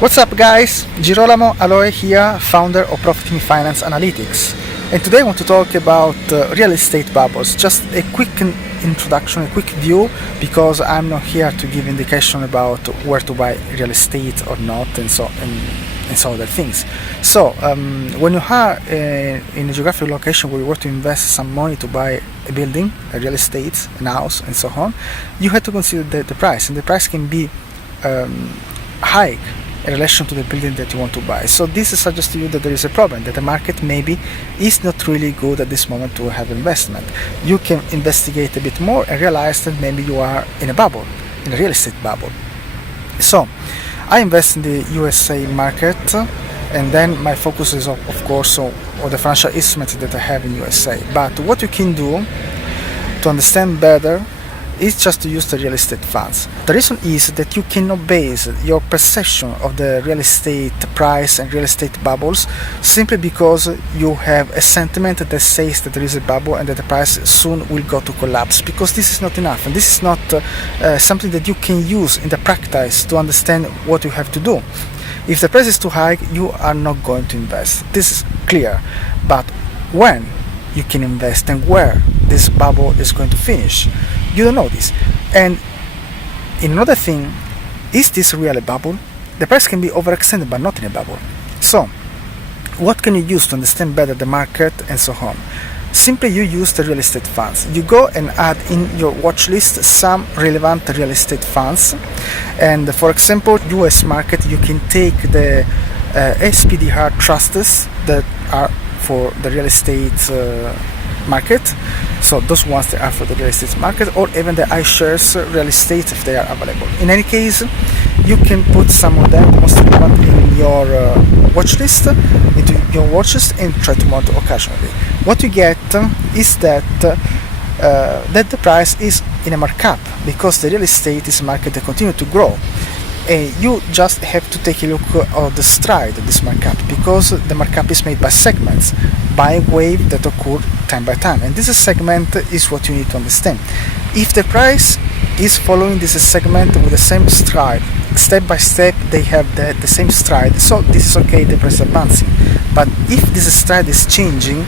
What's up guys? Girolamo Aloe here, founder of Finance Analytics. And today I want to talk about real estate bubbles. Just a quick introduction, a quick view, because I'm not here to give indication about where to buy real estate or not and so other things. So when you are in a geographic location where you want to invest some money to buy a building, a real estate, a house and so on, you have to consider the price, and the price can be high in relation to the building that you want to buy. So this suggests to you that there is a problem, that the market maybe is not really good at this moment to have investment. You can investigate a bit more and realize that maybe you are in a bubble, in a real estate bubble. So I invest in the USA market, and then my focus is of course on the financial instruments that I have in USA. But what you can do to understand better is just to use the real estate funds. The reason is that you cannot base your perception of the real estate price and real estate bubbles simply because you have a sentiment that says that there is a bubble and that the price soon will go to collapse, because this is not enough, and this is not something that you can use in the practice to understand what you have to do. If the price is too high, you are not going to invest. This is clear. But when you can invest and where this bubble is going to finish, you don't know this. And another thing, is this really a bubble? The price can be overextended but not in a bubble. So what can you use to understand better the market and so on? Simply you use the real estate funds. You go and add in your watch list some relevant real estate funds, and for example US market, you can take the SPDR trusts that are for the real estate market, so those ones that are for the real estate market, or even the iShares real estate if they are available. In any case, you can put some of them, the most relevant, in your watch list, and try to monitor occasionally. What you get is that the price is in a markup, because the real estate is a market that continues to grow. You just have to take a look at the stride of this markup, because the markup is made by segments, by wave that occur time by time, and this segment is what you need to understand. If the price is following this segment with the same stride, step by step they have the same stride, so this is okay, the price is advancing. But if this stride is changing,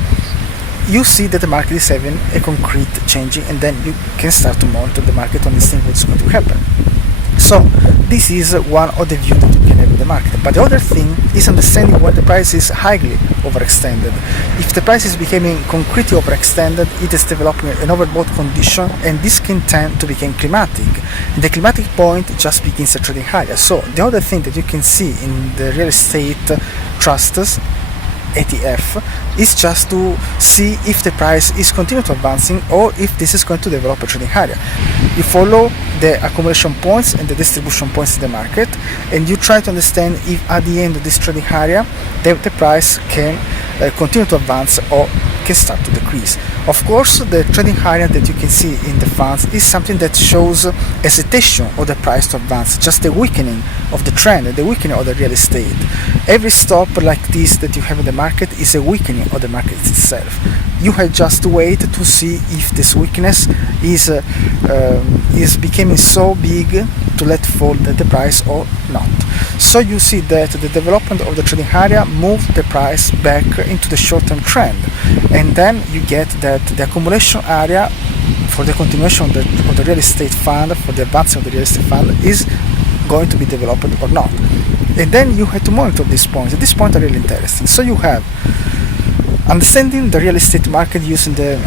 you see that the market is having a concrete changing, and then you can start to monitor the market to understand what's going to happen. So this is one of the views that you can have in the market. But the other thing is understanding when the price is highly overextended. If the price is becoming concretely overextended, it is developing an overbought condition, and this can tend to become climatic. And the climatic point just begins a trading area. So the other thing that you can see in the real estate trusts ETF is just to see if the price is continuing to advancing or if this is going to develop a trading area. You follow the accumulation points and the distribution points in the market, and you try to understand if at the end of this trading area the price can continue to advance or can start to decrease. Of course, the trading area that you can see in the funds is something that shows hesitation of the price to advance, just the weakening of the trend, the weakening of the real estate. Every stop like this that you have in the market is a weakening of the market itself. You have just to wait to see if this weakness is becoming so big to let fall the price or not. So you see that the development of the trading area moved the price back into the short-term trend, and then you get that the accumulation area for the continuation of the real estate fund, for the advancing of the real estate fund, is going to be developed or not. And then you have to monitor these points, and these points are really interesting. So you have understanding the real estate market using the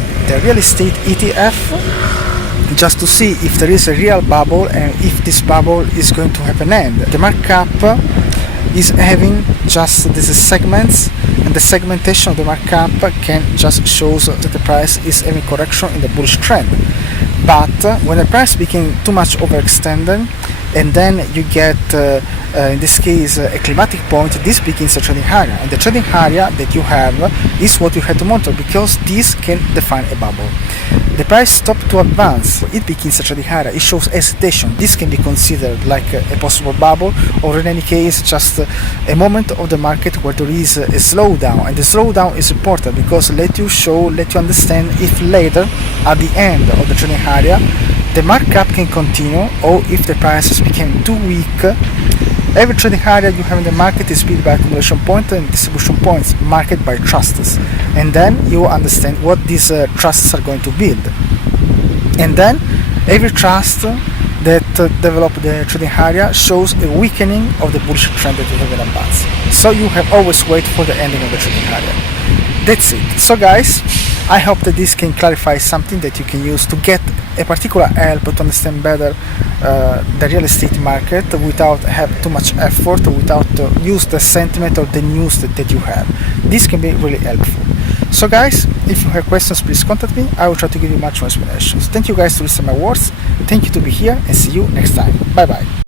real estate ETF, just to see if there is a real bubble and if this bubble is going to have an end. The markup is having just these segments, and the segmentation of the markup can just shows that the price is having correction in the bullish trend. But when the price became too much overextended, and then you get in this case a climatic point, this begins a trading area, and the trading area that you have is what you have to monitor, because this can define a bubble. The price stopped to advance, it begins a trading area, it shows hesitation. This can be considered like a possible bubble, or in any case just a moment of the market where there is a slowdown, and the slowdown is important because let you understand if later at the end of the trading area the markup can continue, or if the prices became too weak Every trading area you have in the market is built by accumulation point and distribution points marked by trusts, and then you understand what these trusts are going to build. And then every trust that develop the trading area shows a weakening of the bullish trend that you have in advance. So you have always wait for the ending of the trading area. That's it. So guys, I hope that this can clarify something that you can use to get a particular help to understand better the real estate market without have too much effort, without use the sentiment or the news that you have. This can be really helpful. So guys, if you have questions, please contact me. I will try to give you much more explanations. Thank you guys to listen to my words. Thank you to be here, and see you next time. Bye bye.